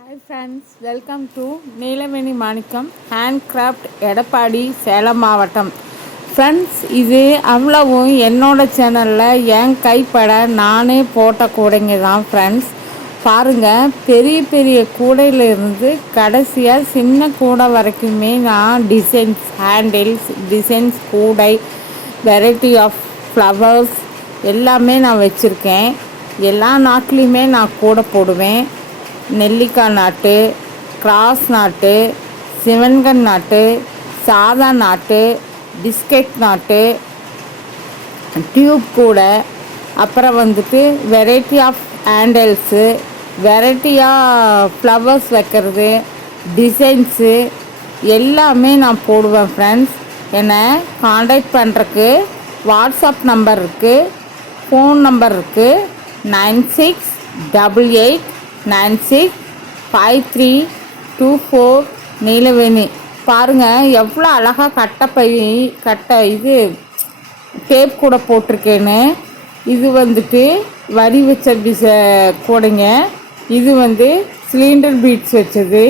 Hi friends, welcome to Neelaveni Manickam handicraft, Edappadi, Salem மாவட்டம். Friends, இது அவ்வளவும் என்னோட சேனலில் என் கைப்பட நானே போட்ட கூடைங்க தான் ஃப்ரெண்ட்ஸ். பாருங்கள், பெரிய பெரிய கூடையிலிருந்து கடைசியாக சின்ன கூடை வரைக்குமே நான் டிசைன்ஸ், ஹேண்டில்ஸ், டிசைன்ஸ், கூடை, வெரைட்டி ஆஃப் ஃப்ளவர்ஸ் எல்லாமே நான் வச்சுருக்கேன். எல்லா நாட்லேயுமே நான் கூடை போடுவேன். நெல்லிக்காய் நாட்டு, கிராஸ் நாட்டு, சிவன்கண் நாட்டு, சாதா நாட்டு, பிஸ்கெட் நாட்டு, டியூப் கூடை, அப்புறம் வெரைட்டி ஆஃப் ஹேண்டில்ஸு, வெரைட்டியாக ஃப்ளவர்ஸ் வைக்கிறது, டிசைன்ஸு எல்லாமே நான் போடுவேன் ஃப்ரெண்ட்ஸ். என்னை காண்டாக்ட் பண்ணுறக்கு வாட்ஸ்அப் நம்பர் இருக்குது, ஃபோன் நம்பர் இருக்குது. 9688965324 நீலவேணி. பாருங்கள், எவ்வளோ அழகாக இது டேப் கூட போட்டிருக்கேன்னு. இது வரி வச்ச கூடைங்க. இது சிலிண்டர் பீட்ஸ் வச்சது.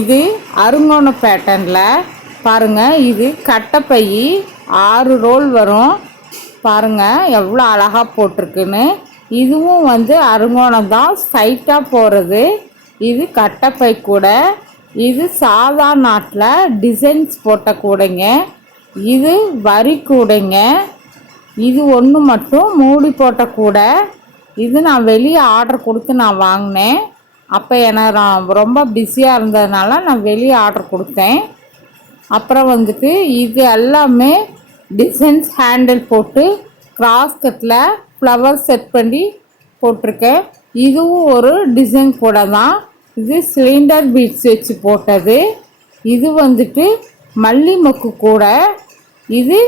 இது அருங்கோண பேட்டர்னில் பாருங்கள். இது கட்டைப்பை 6 ரோல் வரும். பாருங்கள் எவ்வளோ அழகாக போட்டிருக்குன்னு. இதுவும் அருங்கோணம் தான், ஸ்ட்ரைட்டாக போகிறது. இது கட்டைப்பை கூட. இது சாதா நாட்டில் டிசைன்ஸ் போட்ட கூடைங்க. இது வரி கூடைங்க. இது ஒன்று மட்டும் மூடி போட்ட கூடை. இது நான் வெளியே ஆர்டர் கொடுத்து நான் வாங்கினேன். அப்போ நான் ரொம்ப பிஸியாக இருந்ததுனால நான் வெளியே ஆர்டர் கொடுத்தேன். அப்புறம் இது எல்லாமே டிசைன்ஸ் ஹேண்டில் போட்டு கிராஸ் கட்டில் ஃப்ளவர் செட் பண்ணி போட்டிருக்கேன். இதுவும் ஒரு டிசைன் கூட தான். இது சிலிண்டர் பீட்ஸ் வச்சு போட்டது. இது மல்லி மொக்கு கூட. இது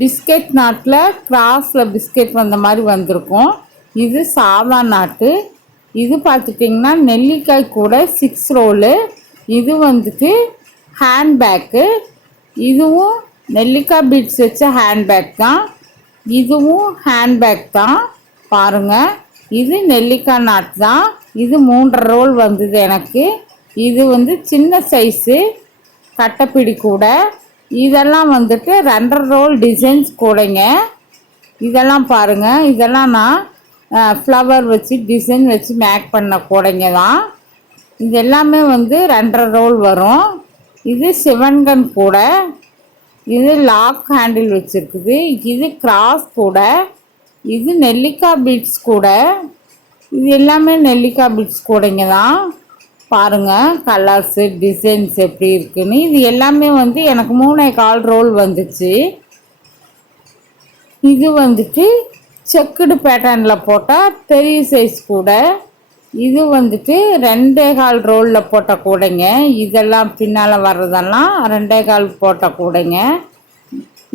பிஸ்கெட் நாட்டில் கிராஸில் பிஸ்கெட் வந்த மாதிரி வந்திருக்கும். இது சாதா நாட்டு. இது பார்த்துட்டிங்கன்னா நெல்லிக்காய் கூட 6 ரோலு. இது ஹேண்ட்பேக்கு. இதுவும் நெல்லிக்காய் பீட்ஸ் வச்ச ஹேண்ட்பேக் தான். இதுவும் ஹேண்ட்பேக் தான். பாருங்கள், இது நெல்லிக்காய் நாட் தான். இது 3 ரோல் வந்தது எனக்கு. இது சின்ன சைஸு கட்டைப்பிடி கூட. இதெல்லாம் 2.5 ரோல் டிசைன்ஸ் கூடைங்க. இதெல்லாம் பாருங்கள், இதெல்லாம் நான் ஃப்ளவர் வச்சு டிசைன் வச்சு மேக் பண்ண கூடைங்க தான். இது எல்லாமே 2.5 ரோல் வரும். இது சிவன்கண் கூட. இது லாக் ஹேண்டில் வச்சுருக்குது. இது கிராஸ் கூட. இது நெல்லிக்காய் பீட்ஸ் கூட. இது எல்லாமே நெல்லிக்காய் பீட்ஸ் கூடைங்க தான். பாருங்கள் கலர்ஸு, டிசைன்ஸ் எப்படி இருக்குன்னு. இது எல்லாமே எனக்கு 3.25 ரோல் வந்துச்சு. இது செக்குடு பேட்டர்னில் போட்டால் பெரிய சைஸ் கூட. இது 2.25 ரோலில் போட்ட கூடைங்க. இதெல்லாம் பின்னால் வர்றதெல்லாம் 2.25 போட்ட கூடைங்க.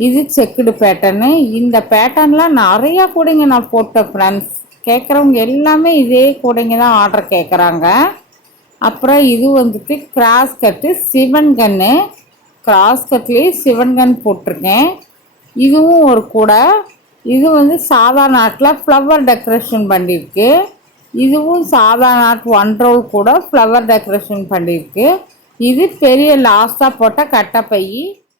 இது செக்குடு பேட்டர்னு. இந்த பேட்டர்னில் நிறையா கூடைங்க நான் போட்டேன் ஃப்ரெண்ட்ஸ். கேட்குறவங்க எல்லாமே இதே கூடைங்க தான் ஆர்டர் கேட்குறாங்க. அப்புறம் இது கிராஸ் கட்டு சிவன்கன்று. கிராஸ் கட்லேயே சிவன்கன் போட்டிருக்கேன். இதுவும் ஒரு கூடை. இது சாதா நாட்டில் ஃப்ளவர் டெக்கரேஷன் பண்ணியிருக்கு. இதுவும் சாதா நாட் 1 ரோல் கூட ஃப்ளவர் டெக்கரேஷன் பண்ணியிருக்கு. இது பெரிய லாஸ்ட்டாக போட்ட கட்டைப்பை.